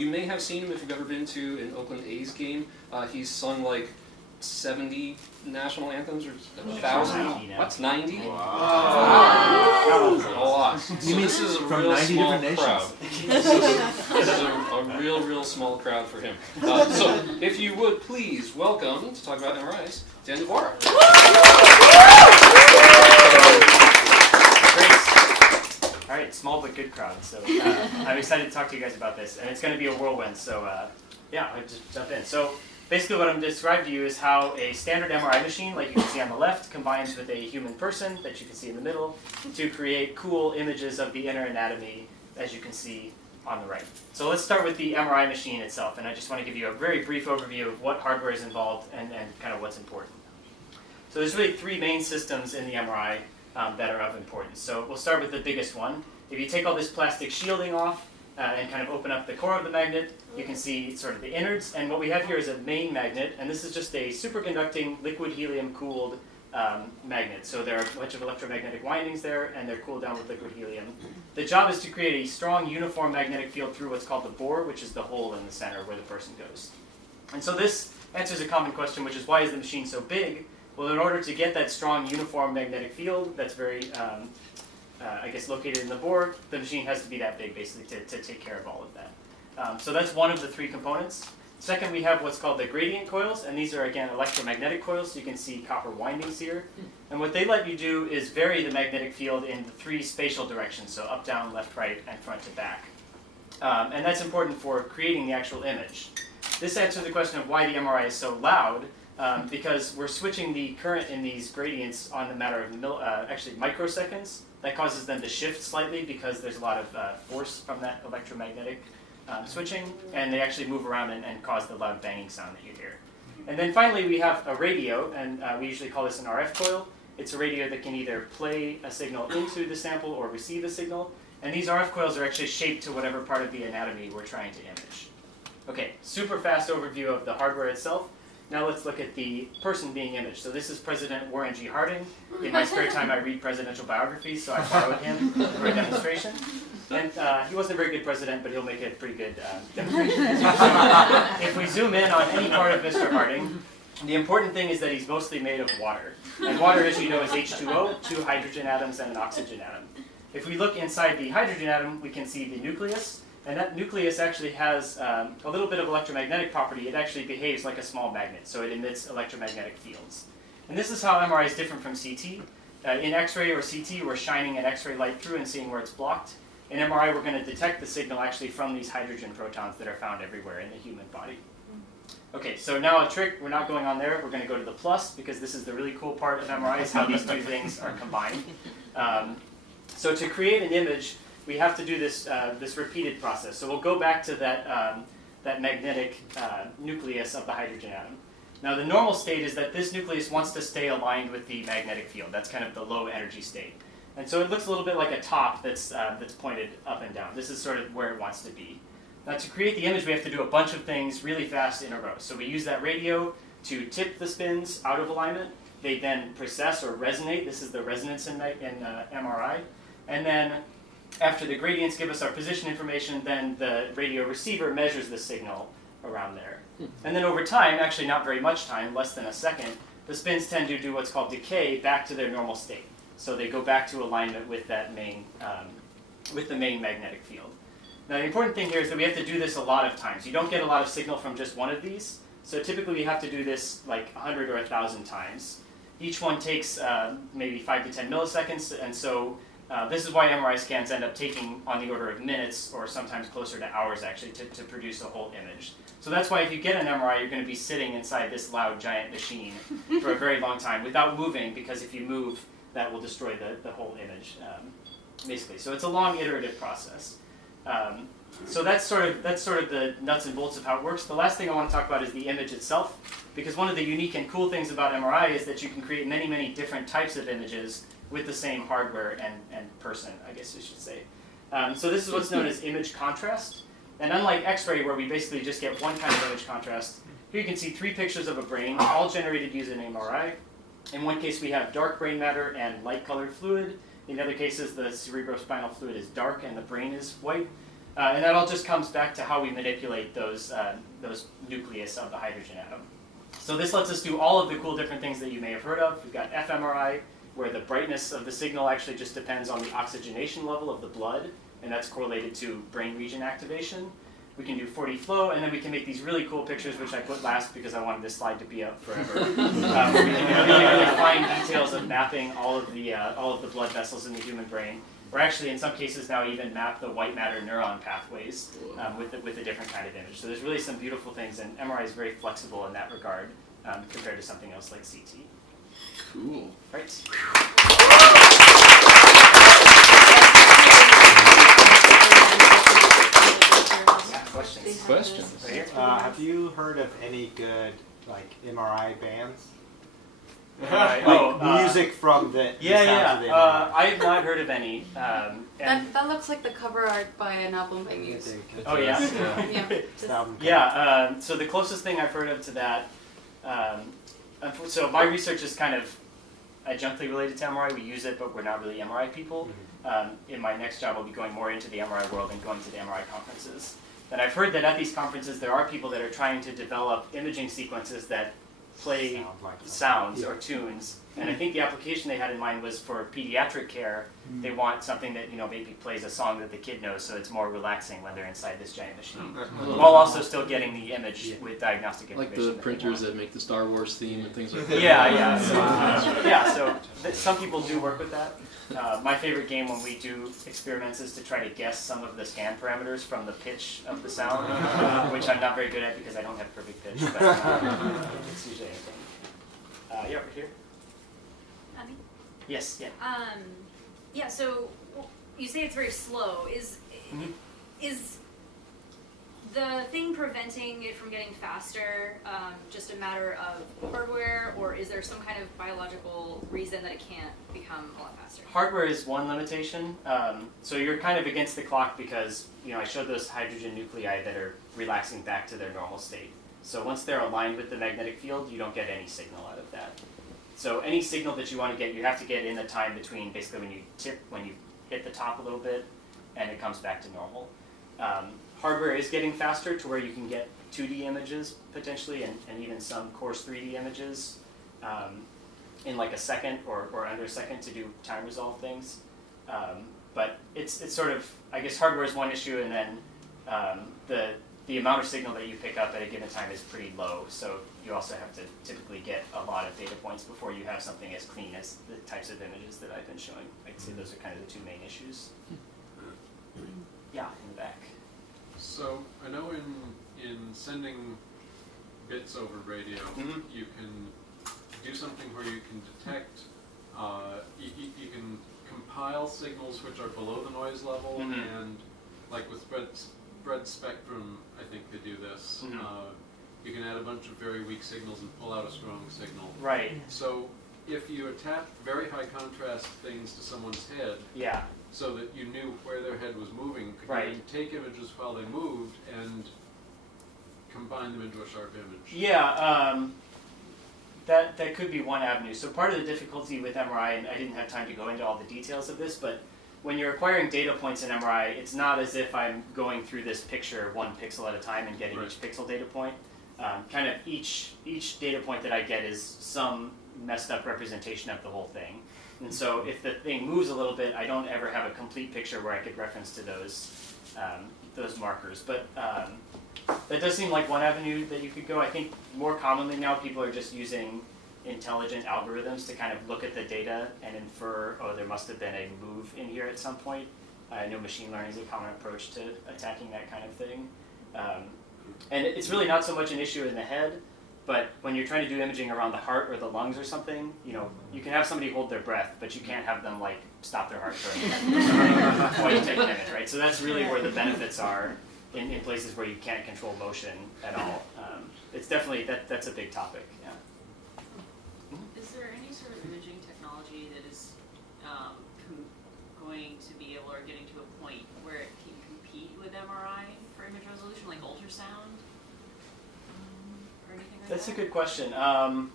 You may have seen him if you've ever been to an Oakland A's game. He's sung like 70 national anthems or 1,000. What's 90? Wow. A lot. So this is a real small crowd. This is a real small crowd for him. So if you would please welcome to talk about MRIs, Daniel Borup. All right, small but good crowd. So I'm excited to talk to you guys about this, and it's going to be a whirlwind. So yeah, I'll just jump in. So basically, what I'm going to describe to you is how a standard MRI machine, like you can see on the left, combines with a human person that you can see in the middle to create cool images of the inner anatomy, as you can see on the right. So let's start with the MRI machine itself, and I just want to give you a very brief overview of what hardware is involved and kind of what's important. So there's really three main systems in the MRI that are of importance. So we'll start with the biggest one. If you take all this plastic shielding off and kind of open up the core of the magnet, you can see sort of the innards. And what we have here is a main magnet, and this is just a superconducting liquid helium-cooled magnet. So there are a bunch of electromagnetic windings there, and they're cooled down with liquid helium. The job is to create a strong uniform magnetic field through what's called the bore, which is the hole in the center where the person goes. And so this answers a common question, which is why is the machine so big? Well, in order to get that strong uniform magnetic field that's very, I guess, located in the bore, the machine has to be that big, basically, to take care of all of that. So that's one of the three components. Second, we have what's called the gradient coils, and these are, again, electromagnetic coils, so you can see copper windings here. And what they let you do is vary the magnetic field in the three spatial directions, so up, down, left, right, and front to back. And that's important for creating the actual image. This answers the question of why the MRI is so loud, because we're switching the current in these gradients on a matter of actually microseconds. That causes them to shift slightly because there's a lot of force from that electromagnetic switching, and they actually move around and cause the loud banging sound that you hear. And then finally we have a radio, and we usually call this an RF coil. It's a radio that can either play a signal into the sample or receive a signal, and these RF coils are actually shaped to whatever part of the anatomy we're trying to image. Okay, super fast overview of the hardware itself. Now let's look at the person being imaged. So this is President Warren G. Harding. In my spare time I read presidential biographies, so I borrowed him for a demonstration. And he wasn't a very good president, but he'll make a pretty good demonstration. If we zoom in on any part of Mr. Harding, the important thing is that he's mostly made of water. And water, as you know, is H2O, 2 hydrogen atoms and an oxygen atom. If we look inside the hydrogen atom, we can see the nucleus. And that nucleus actually has a little bit of electromagnetic property. It actually behaves like a small magnet, so it emits electromagnetic fields. And this is how MRI is different from CT. In X-ray or CT, we're shining an X-ray light through and seeing where it's blocked. In MRI, we're going to detect the signal actually from these hydrogen protons that are found everywhere in the human body. Okay, so now a trick, we're not going on there. We're going to go to the plus, because this is the really cool part of MRI, is how these two things are combined. So to create an image, we have to do this this repeated process. So we'll go back to that magnetic nucleus of the hydrogen atom. Now the normal state is that this nucleus wants to stay aligned with the magnetic field. That's kind of the low energy state. And so it looks a little bit like a top that's pointed up and down. This is sort of where it wants to be. Now to create the image, we have to do a bunch of things really fast in a row. So we use that radio to tip the spins out of alignment. They then precess or resonate. This is the resonance in MRI. And then after the gradients give us our position information, then the radio receiver measures the signal around there. And then over time, actually not very much time, less than a second, the spins tend to do what's called decay back to their normal state. So they go back to alignment with that main, with the main magnetic field. Now the important thing here is that we have to do this a lot of times. You don't get a lot of signal from just one of these. So typically we have to do this like 100 or 1,000 times. Each one takes maybe 5 to 10 milliseconds, and so this is why MRI scans end up taking on the order of minutes, or sometimes closer to hours actually, to produce a whole image. So that's why if you get an MRI, you're going to be sitting inside this loud giant machine for a very long time without moving, because if you move, that will destroy the whole image, basically. So it's a long iterative process. So that's sort of the nuts and bolts of how it works. The last thing I want to talk about is the image itself, because one of the unique and cool things about MRI is that you can create many, many different types of images with the same hardware and person, I guess you should say. So this is what's known as image contrast. And unlike X-ray, where we basically just get one kind of image contrast, here you can see 3 pictures of a brain, all generated using MRI. In one case, we have dark brain matter and light-colored fluid. In other cases, the cerebrospinal fluid is dark and the brain is white. And that all just comes back to how we manipulate those nucleus of the hydrogen atom. So this lets us do all of the cool different things that you may have heard of. We've got fMRI, where the brightness of the signal actually just depends on the oxygenation level of the blood, and that's correlated to brain region activation. We can do 4D flow, and then we can make these really cool pictures, which I put last because I wanted this slide to be up forever. We can do really fine details of mapping all of the blood vessels in the human brain. We're actually, in some cases now, even map the white matter neuron pathways with a different kind of image. So there's really some beautiful things, and MRI is very flexible in that regard compared to something else like CT. Cool. Right. Questions? Right here. Have you heard of any good MRI bands? Music from the sounds of the MRI. I have not heard of any. That looks like the cover art by an album by Muse. Oh yeah. So the closest thing I've heard of to that. So my research is kind of adjunctly related to MRI. We use it, but we're not really MRI people. In my next job, I'll be going more into the MRI world and going to the MRI conferences. And I've heard that at these conferences, there are people that are trying to develop imaging sequences that play sounds or tunes. And I think the application they had in mind was for pediatric care. They want something that maybe plays a song that the kid knows, so it's more relaxing when they're inside this giant machine, while also still getting the image with diagnostic information. Like the printers that make the Star Wars theme and things like that. So some people do work with that. My favorite game when we do experiments is to try to guess some of the scan parameters from the pitch of the sound, which I'm not very good at because I don't have perfect pitch, but it's usually anything. Yeah, over here. Abby? Yes, yeah. Yeah, so you say it's very slow. Is the thing preventing it from getting faster just a matter of hardware, or is there some kind of biological reason that it can't become a lot faster? Hardware is one limitation. So you're kind of against the clock because I showed those hydrogen nuclei that are relaxing back to their normal state. So once they're aligned with the magnetic field, you don't get any signal out of that. So any signal that you want to get, you have to get in the time between basically when you hit the top a little bit and it comes back to normal. Hardware is getting faster to where you can get 2D images potentially and even some coarse 3D images in like a second or under a second to do time resolve things. But it's sort of, I guess hardware is one issue, and then the amount of signal that you pick up at a given time is pretty low, so you also have to typically get a lot of data points before you have something as clean as the types of images that I've been showing. I'd say those are kind of the two main issues. Yeah, in the back. So I know in sending bits over radio, you can do something where you can detect, you can compile signals which are below the noise level, and like with spread spectrum, I think they do this. You can add a bunch of very weak signals and pull out a strong signal. Right. So if you attach very high contrast things to someone's head, so that you knew where their head was moving, could you then take images while they moved and combine them into a sharp image? Yeah, that could be one avenue. So part of the difficulty with MRI, and I didn't have time to go into all the details of this, but when you're acquiring data points in MRI, it's not as if I'm going through this picture one pixel at a time and getting each pixel data point. Kind of each data point that I get is some messed up representation of the whole thing. And so if the thing moves a little bit, I don't ever have a complete picture where I could reference to those markers. But that does seem like one avenue that you could go. I think more commonly now people are just using intelligent algorithms to kind of look at the data and infer, oh, there must have been a move in here at some point. I know machine learning is a common approach to attacking that kind of thing. And it's really not so much an issue in the head, but when you're trying to do imaging around the heart or the lungs or something, you can have somebody hold their breath, but you can't have them like stop their heart for a minute while you take an image, right? So that's really where the benefits are in places where you can't control motion at all. It's definitely, that's a big topic, yeah. Is there any sort of imaging technology that is going to be able or getting to a point where it can compete with MRI for image resolution, like ultrasound or anything like that? That's a good question. I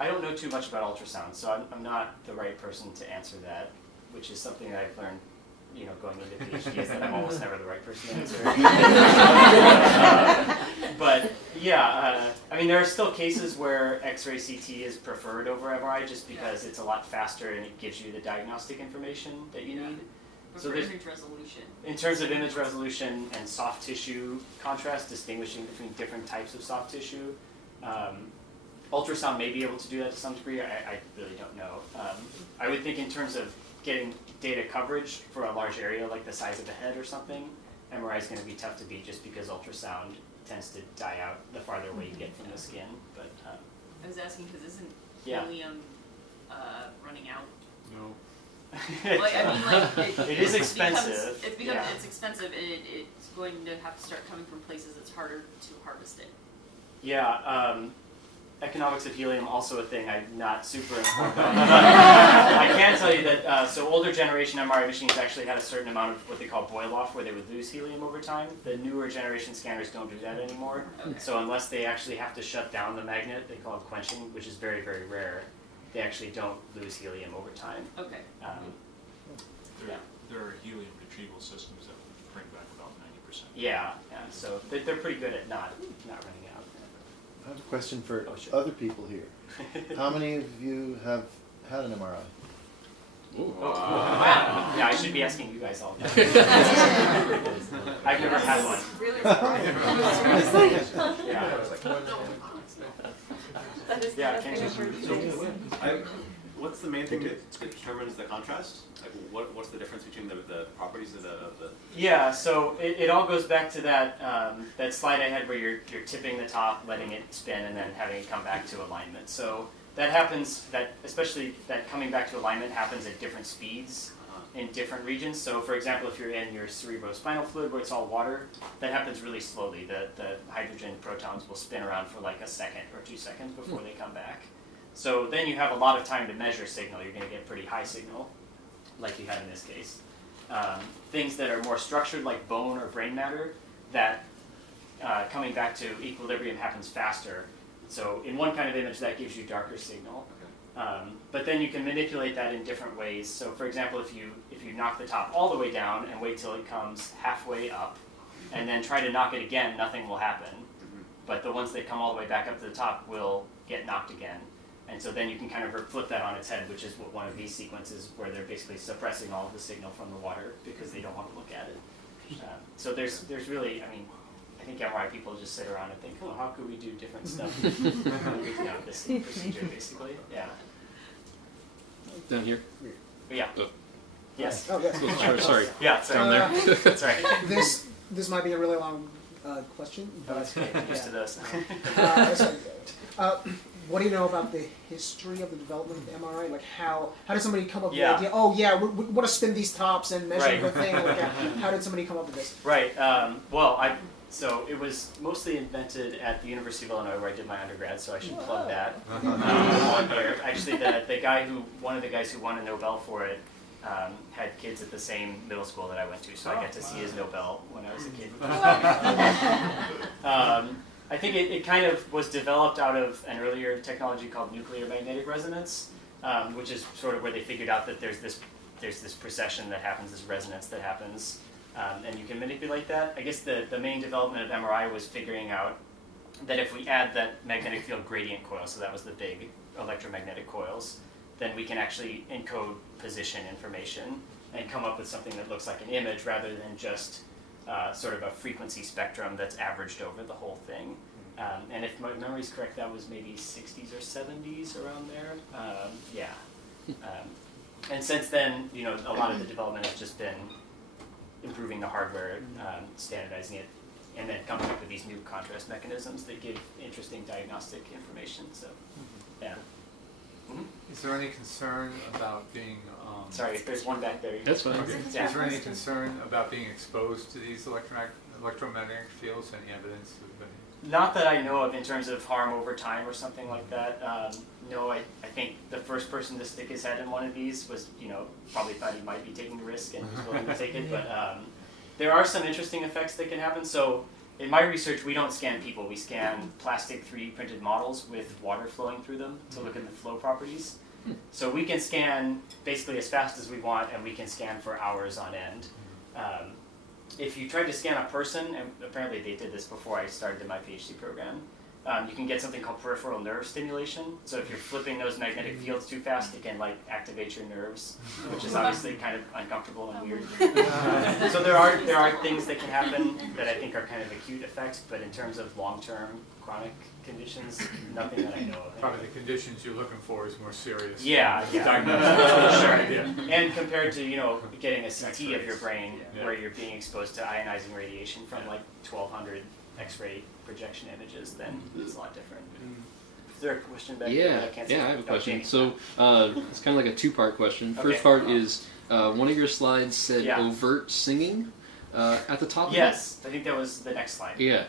don't know too much about ultrasound, so I'm not the right person to answer that, which is something that I've learned going into PhD is that I'm almost never the right person to answer. But yeah, I mean, there are still cases where X-ray CT is preferred over MRI just because it's a lot faster and it gives you the diagnostic information that you need. But So for there's, image resolution. in terms of image resolution and soft tissue contrast, distinguishing between different types of soft tissue, ultrasound may be able to do that to some degree. I really don't know. I would think in terms of getting data coverage for a large area like the size of the head or something, MRI is going to be tough to beat just because ultrasound tends to die out the farther away you get from the skin. But I was asking because isn't Yeah. helium running out? No. Like, I mean, like It is expensive. Yeah. It's expensive. It's going to have to start coming from places that's harder to harvest it. Yeah, economics of helium, also a thing I'm not super informed on. I can tell you that, so older generation MRI machines actually had a certain amount of what they call boil off, where they would lose helium over time. The newer generation scanners don't do that anymore. Okay. So unless they actually have to shut down the magnet, they call it quenching, which is very, very rare, they actually don't lose helium over time. Okay. Yeah. There are helium retrieval systems that bring back about 90%. Yeah, so they're pretty good at not running out. I have a question for Oh, sure. other people here. How many of you have had an MRI? Wow. Yeah, I should be asking you guys all that. I've never had one. Really surprising. Yeah. That is Yeah, the can't best thing I've heard. What's the main thing that determines the contrast? Like, what's the difference between the properties of the? Yeah, so it all goes back to that that slide I had where you're tipping the top, letting it spin, and then having it come back to alignment. So that happens, especially that coming back to alignment happens at different speeds in different regions. So for example, if you're in your cerebrospinal fluid where it's all water, that happens really slowly. The hydrogen protons will spin around for like a second or 2 seconds before they come back. So then you have a lot of time to measure signal. You're going to get pretty high signal, like you had in this case. Things that are more structured, like bone or brain matter, that coming back to equilibrium happens faster. So in one kind of image, that gives you darker signal. But then you can manipulate that in different ways. So for example, if you knock the top all the way down and wait till it comes halfway up, and then try to knock it again, nothing will happen. But the ones that come all the way back up to the top will get knocked again. And so then you can kind of flip that on its head, which is what one of these sequences where they're basically suppressing all of the signal from the water because they don't want to look at it. So there's really, I mean, I think MRI people just sit around and think, oh, how could we do different stuff? This procedure basically, yeah. Down here. But yeah. Oh. Yes. Oh, yes. Sorry. Yeah, sorry. Down there. That's right. This might be a really long question, but That's good. I'm used to this. What do you know about the history of the development of MRI? Like how did somebody come up with Yeah. the idea? Oh yeah, we want to spin these tops and measure Right. the thing. Like, how did somebody come up with this? Right. So it was mostly invented at the University of Illinois where I did my undergrad, so I should plug that. Here. Actually, one of the guys who won a Nobel for it had kids at the same middle school that I went to, so I got to see his Nobel when I was a kid. I think it kind of was developed out of an earlier technology called nuclear magnetic resonance, which is sort of where they figured out that there's this precession that happens, this resonance that happens, and you can manipulate that. I guess the main development of MRI was figuring out that if we add that magnetic field gradient coil, so that was the big electromagnetic coils, then we can actually encode position information and come up with something that looks like an image rather than just sort of a frequency spectrum that's averaged over the whole thing. And if my memory's correct, that was maybe 60s or 70s around there. And since then, a lot of the development has just been improving the hardware, standardizing it, and then coming up with these new contrast mechanisms that give interesting diagnostic information. So, yeah. Is there any concern about being? Sorry, if there's one back there. That's fine. Okay. Yeah. Is there any concern about being exposed to these electromagnetic fields? Any evidence of any? Not that I know of in terms of harm over time or something like that. No, I think the first person to stick his head in one of these was, probably thought he might be taking a risk and was willing to take it. But there are some interesting effects that can happen. So in my research, we don't scan people. We scan plastic 3D printed models with water flowing through them to look at the flow properties. So we can scan basically as fast as we want, and we can scan for hours on end. If you tried to scan a person, and apparently they did this before I started in my PhD program, you can get something called peripheral nerve stimulation. So if you're flipping those magnetic fields too fast, it can like activate your nerves, which is obviously kind of uncomfortable and weird. So there are things that can happen that I think are kind of acute effects, but in terms of long-term chronic conditions, nothing that I know of. Probably the conditions you're looking for is more serious. Yeah, yeah. Diagnosis. Sure. Yeah. And compared to, getting a CT of your brain where you're being exposed to ionizing radiation from like 1200 X-ray projection images, then it's a lot different. Is there a question back there that I can't see? Yeah, I have a question. Jamie. So it's kind of like a two-part question. First Okay. part is one of your slides said Yeah. overt singing at the top of it? Yes, I think that was the next slide. Yeah.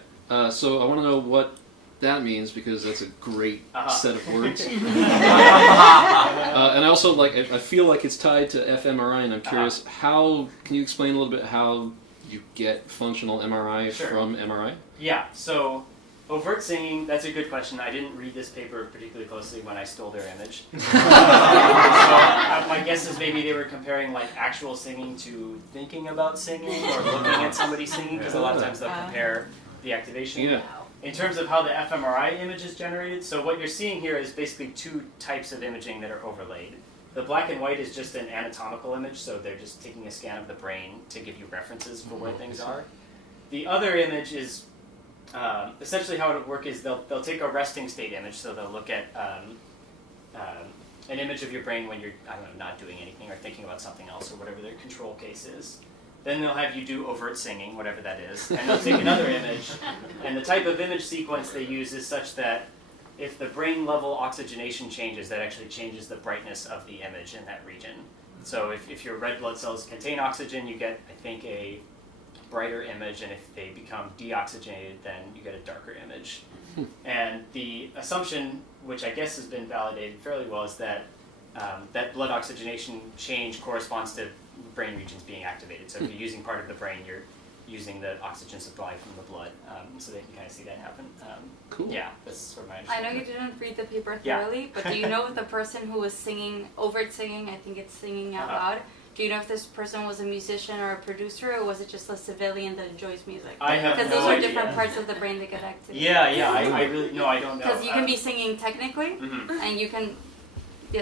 So I want to know what that means, because that's a great set of words. And I also I feel like it's tied to fMRI, and I'm curious, how can you explain a little bit how you get functional MRI from MRI? Yeah, so overt singing, that's a good question. I didn't read this paper particularly closely when I stole their image. So my guess is maybe they were comparing like actual singing to thinking about singing or looking at somebody singing, because a lot of times they'll compare the activation. Yeah. In terms of how the fMRI image is generated, so what you're seeing here is basically two types of imaging that are overlaid. The black and white is just an anatomical image, so they're just taking a scan of the brain to give you references for where things are. The other image is essentially how it would work is they'll take a resting state image, so they'll look at an image of your brain when you're, not doing anything or thinking about something else or whatever their control case is. Then they'll have you do overt singing, whatever that is, and they'll take another image, and the type of image sequence they use is such that if the brain level oxygenation changes, that actually changes the brightness of the image in that region. So if your red blood cells contain oxygen, you get, I think, a brighter image, and if they become deoxygenated, then you get a darker image. And the assumption, which I guess has been validated fairly well, is that that blood oxygenation change corresponds to brain regions being activated. So if you're using part of the brain, you're using the oxygen supply from the blood, so they can kind of see that happen. Cool. Yeah, that's sort of my I understanding. know you didn't read the paper Yeah. thoroughly, but do you know if the person who was singing, overt singing, I think it's singing out loud, do you know if this person was a musician or a producer, or was it just a civilian that enjoys music? I have Because no those are idea. different parts of the brain that get activated. Yeah, I really, no, I don't know. Because you can be singing technically, Mhm. and you can,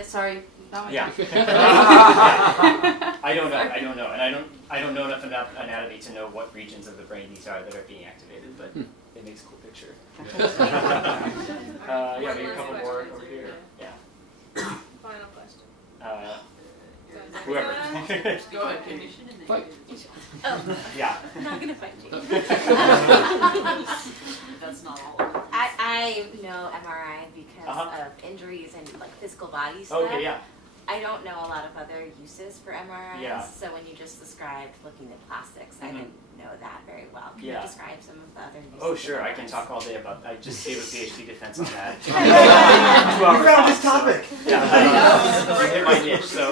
sorry, not my Yeah. turn. I don't know, and I don't know enough about anatomy to know what regions of the brain these are that are being activated, but it makes a cool picture. Yeah, maybe a couple more over here. Yeah. Final question. Whoever. Go ahead, Katie. Fight. Yeah. I'm not gonna fight you. That's not all of it. I know MRI because Uh-huh. of injuries and like physical body stuff. Okay, yeah. I don't know a lot of other uses for MRIs. Yeah. So when you just described looking at plastics, I Mhm. didn't know that very well. Can Yeah. you describe some of the other uses? Oh, of sure, I MRIs? can talk all day about, I just gave a PhD defense on that. You found this topic. Yeah, hit my niche. So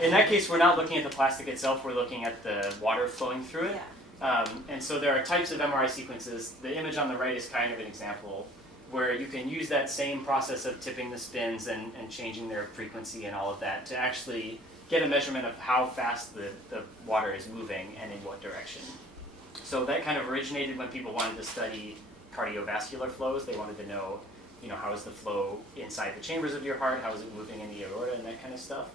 in that case, we're not looking at the plastic itself, we're looking at the water flowing through it. Yeah. And so there are types of MRI sequences. The image on the right is kind of an example where you can use that same process of tipping the spins and changing their frequency and all of that to actually get a measurement of how fast the water is moving and in what direction. So that kind of originated when people wanted to study cardiovascular flows. They wanted to know, how is the flow inside the chambers of your heart, how is it moving in the aorta and that kind of stuff.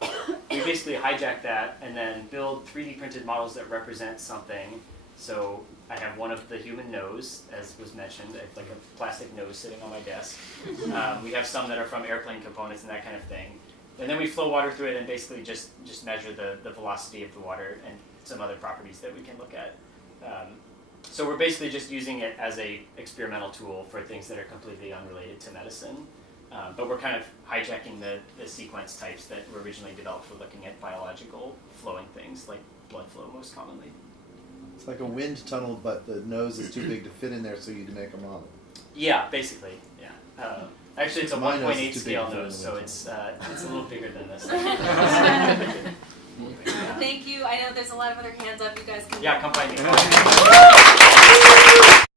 We basically hijack that and then build 3D printed models that represent something. So I have one of the human nose, as was mentioned, like a plastic nose sitting on my desk. We have some that are from airplane components and that kind of thing. And then we flow water through it and basically just measure the velocity of the water and some other properties that we can look at. So we're basically just using it as a experimental tool for things that are completely unrelated to medicine. But we're kind of hijacking the sequence types that were originally developed for looking at biological flowing things, like blood flow most commonly. It's like a wind tunnel, but the nose is too big to fit in there, so you make a model. Yeah, basically, yeah. Actually, it's a My nose is 1.8 too scale big to fit in nose, the so wind it's a little bigger than this. Thank you. I know there's a lot of other hands up. You guys can. Yeah, come find me.